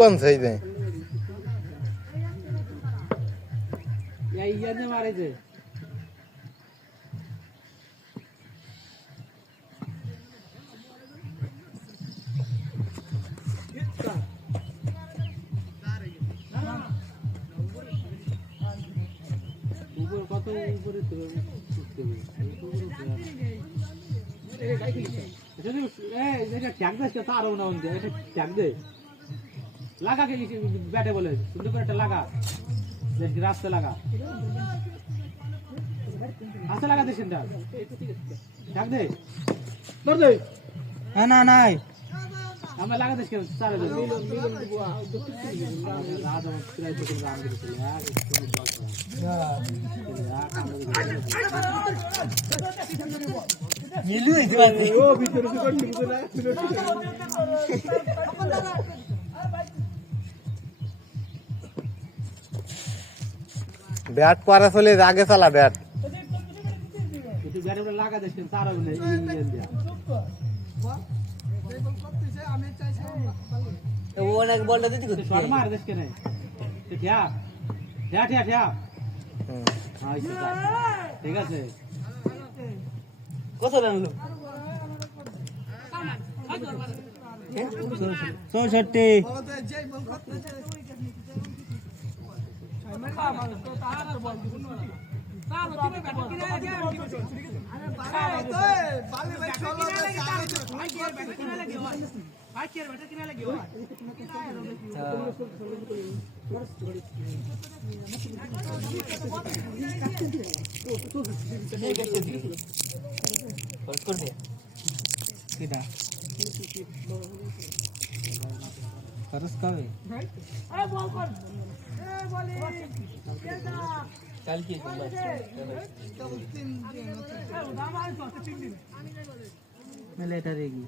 कौन सही दे या ने मारे थे ऊपर कत ऊपर লাগা কে ব্যাটে বলে সুন্দর করে একটা লাগা রাস্তা লাগা রাস্তা লাগা দেন দা ডাক দে ধর দে না নাই আমরা লাগা দেন সারা দে রাত আমার প্রায় থেকে রাম দিছিল মিলু দিবাতে ও ভিতরে তো কোন কিছু না बैट पारा चले आगे चला bat itu gari udah laga desin taro ne ini dia ও নাকি বলটা দিতে কই shot mar des ke nahi to kya kya ha isu ঠিক আছে কত রান হলো 64 खरस कवे चल की मैं लेटर रहेगी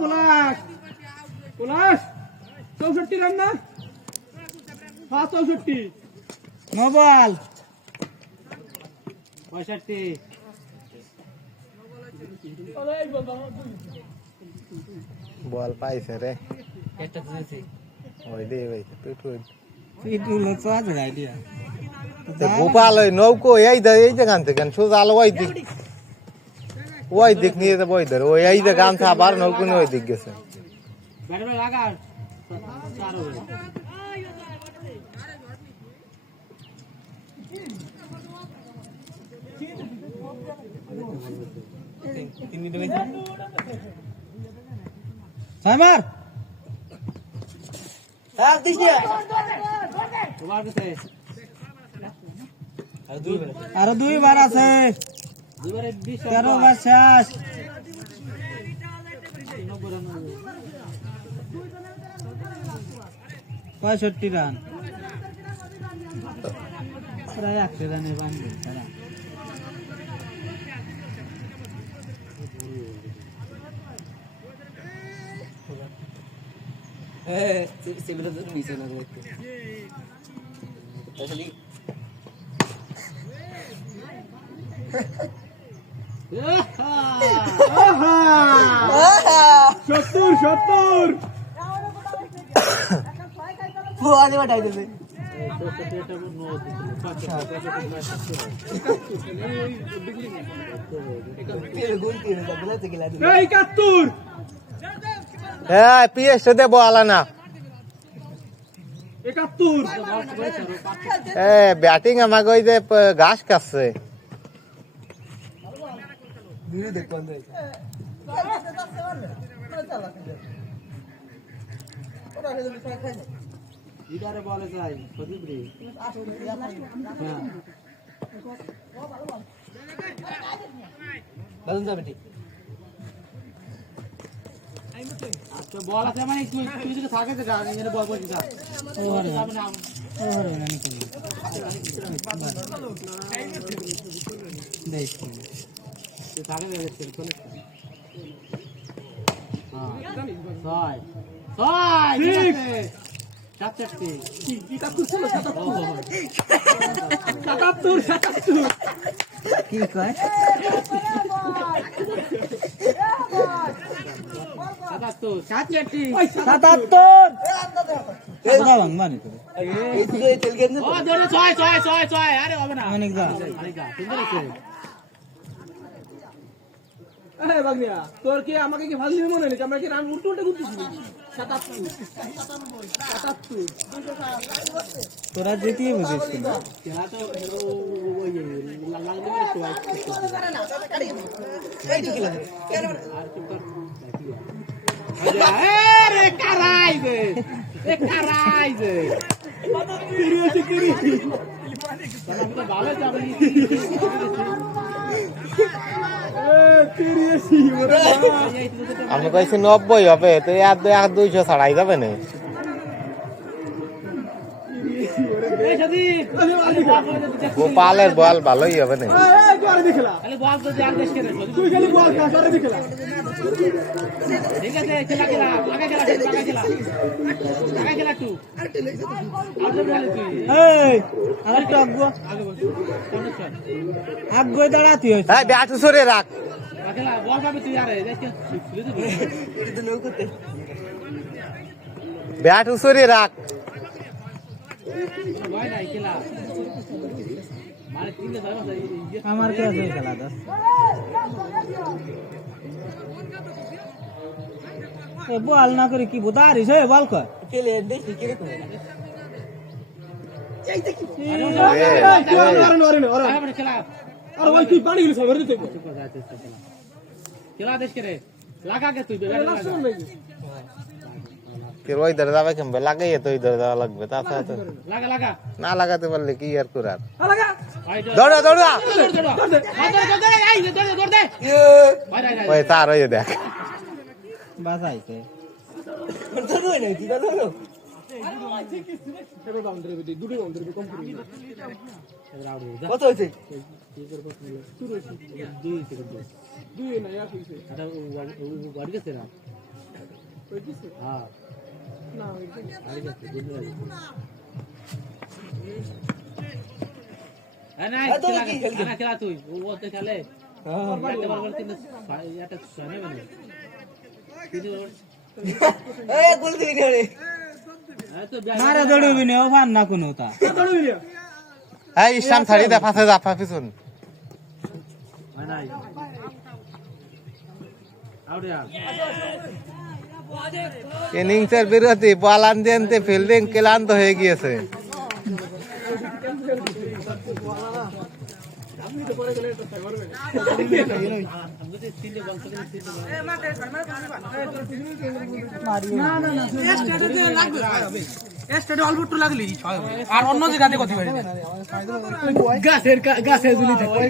পলাশ পলাশ 64 রান না হ্যাঁ 64 मोबाइल 65 बॉल पाइसे रे এটা দিয়েছি ওই দে ভাই তুই তুই পিটুল তো আজ আইডিয়া গোপাল ওই নৌকো এই জায়গা থেকে সোজাল ওই দিক নিয়ে যাবো ওই ধর ওই এই যে গান আবার নৌকো নিয়ে ওই দিক গেছে ব্যাটে লাগা চার হবে সাইমার আর দিছিয়া তোমার কাছে আর দুইবার আছে দুবারে 20 13 বার শেষ 65 রান প্রায় 1 রানে বাঁধবে তারা সিবিল তো নিচে না দেখতে আসলে সত্তর ফুয়ানি বাটাই দেবে একাত্তর হ্যাঁ পিএস দে বলা না 71 এ ব্যাটিং আমাকে ওই যে ঘাস কাটছে দিনে দেখুন দে ইদারে বলে যাই সদীপ রে বাজুন যাবে ঠিক আচ্ছা বল আছে মানে তুই যদি থাকে তো গান এখানে বল বসে যা ও আরে রানি কোন দেখ তুই থাকে দেখছিস চলে হ্যাঁ ছয় ছয় ঠিক আছে কি কয় 77 ভাঙবানি করে এই তো এই তেল কেন অনেক দা আরে বাগনিয়া তোর কি আমাকে কি ভালো মনে নেই আমরা কি রান উল্টো উল্টো ঘুরতেছি 77 তোরা যেতিয়ে বুঝিস না খেলা তো ওই লাল দিকে তো আরে কারাই দে এ কারাই দে তো ভালো যাবে আমি কইছি 90 হবে তো আর 200 ছাড়াই যাবে না গোপালের বল ভালোই হবে না আগে দাঁড়াতে হয়েছে ব্যাট সরে রাখ ব্যাট সরে রাখ আমার কে আছে খেলা দাস এ বল না করে কি বুদারিস হে বল কর তেলে দেখি কি রকম फिर वो इधर जावे के लागे तो इधर जावा लगबे ताछाड़ा तो ना लागाते पारले কি আর করার দৌড়া দৌড়া ওই তার হয়ে দেখ বাজাইছে ধরো না কি ধরো কত হয়েছে খেলা তুই খেলে গোল দিবি না রে মারে দৌড়বি না ওভার না কোনো তা এই ইসলাম ছাড়ি দে পাশে যা পিছন ইনিংসের বিরতি বল আনতে আনতে ফিল্ডিং ক্লান্ত হয়ে গিয়েছে আর অন্য জায়গাতে কথা বলি গাছের গাছের জুলি থাকে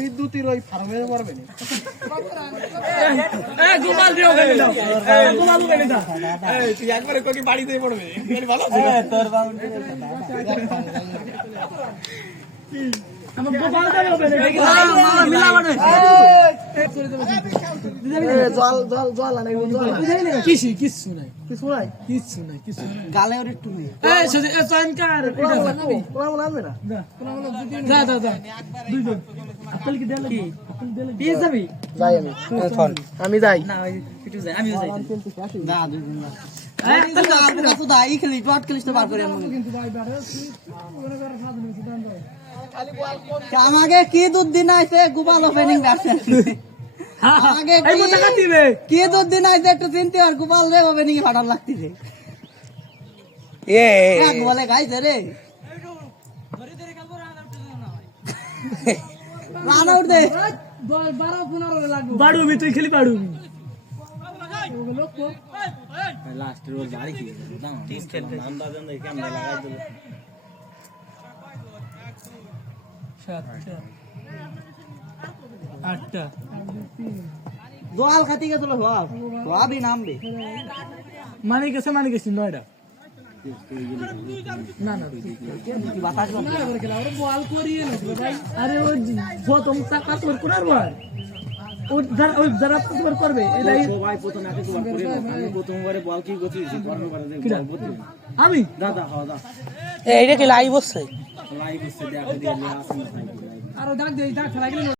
বিদ্যুতের ওই ফার্মে পারবে না এই গোপাল দিও গেলি দাও গোপাল গেলি দাও এই তুই একবারে কোকি বাড়িতে পড়বে ভালো আছে তোর বাউন্ডারি আমার গোপাল যাবে হবে মিলা মানে জল জল জল আনে জল কিছু কিছু নাই কিছু নাই কিছু নাই কিছু নাই গালে ওর একটু নেই এই সজি এ চয়নকার এটা যাবি পোলা পোলা আনবে না যা যা যা দুইজন আপেল কি দেলে কি আপেল দেলে কি যাবি যাই আমি যাই না একটু যাই আমিও যাই না দুইজন না এই তো দাই খেলি টট খেলিস তো বার করে আমি কিন্তু ভাই বাড়ে ওখানে করে সাধন সিদ্ধান্ত আমাকে কি দুধ দিন আইছে গোপাল ওপেনিং ব্যাটসম্যান আমাকে এই মতো কাটিবে কি দুধ দিন আইছে একটু চিনতে আর গোপাল রে ওপেনিং এ ফাটাল লাগতিছে এক বলে গাইছে রে রান আউট দে 10 12 15 লাগবে বাড়ুবি তুই খেলি বাড়ুবি লাস্ট রোল বাড়ি কি দাও নাম দাদা না ক্যামেরা লাগাই দিল আটটা দোয়াল খাতি গেছিল বাপ বাবি নাম দে মানে গেছে 9টা না না বাতাস বল করিয়ে না ভাই আরে ও প্রথম টাকা তোর কোনার বল করবে সবাই প্রথম একে দুবার করে আমি প্রথমবারে বল কি করছি পরেরবারে বল বলতে আমি দাদা হ্যাঁ দাদা এইটা কি লাইভ হচ্ছে লাইভ হচ্ছে দেখা দিয়ে আসেন না আরো ডাক দেই ডাক খেলা